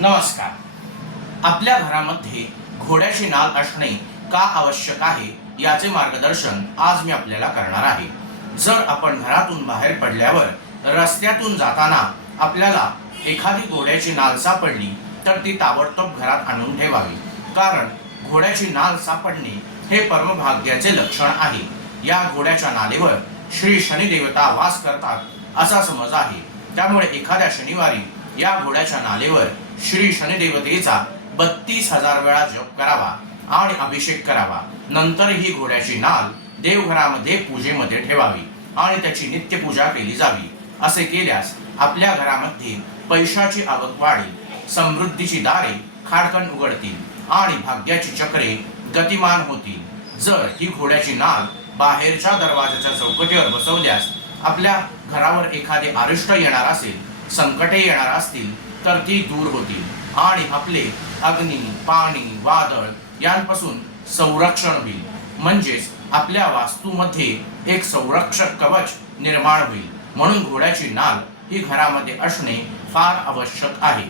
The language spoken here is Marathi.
नमस्कार. आपल्या घरामध्ये घोड्याची नाल असणे का आवश्यक आहे याचे मार्गदर्शन आज मी आपल्याला करणार आहे. जर आपण घरातून बाहेर पडल्यावर रस्त्यातून जाताना आपल्याला एखादी घोड्याची नाल सापडली तर ती ताबडतोब घरात आणून ठेवावी, कारण घोड्याची नाल सापडणे हे परमभाग्याचे लक्षण आहे. या घोड्याच्या नालेवर श्री शनिदेवता वास करतात असा समज आहे. त्यामुळे एखाद्या शनिवारी या घोड्याच्या नालेवर श्री शनिदेवतेचा 32,000 वेळा जप करावा आणि अभिषेक करावा. नंतर ही घोड्याची नाल देवघरामध्ये पूजेमध्ये ठेवावी आणि त्याची नित्यपूजा केली जावी. असे केल्यास आपल्या घरामध्ये पैशाची आवक वाढेल, समृद्धीची दारे खाडकन उघडतील आणि भाग्याची चक्रे गतिमान होतील. जर ही घोड्याची नाल बाहेरच्या दरवाजाच्या चौकटीवर बसवल्यास आपल्या घरावर एखादे अरिष्ट येणार असेल, संकटे येणार असतील तर ती दूर होतील आणि आपले अग्नी, पाणी, वादळ यांपासून संरक्षण होईल. म्हणजेच आपल्या वास्तूमध्ये एक संरक्षक कवच निर्माण होईल. म्हणून घोड्याची नाल ही घरामध्ये असणे फार आवश्यक आहे.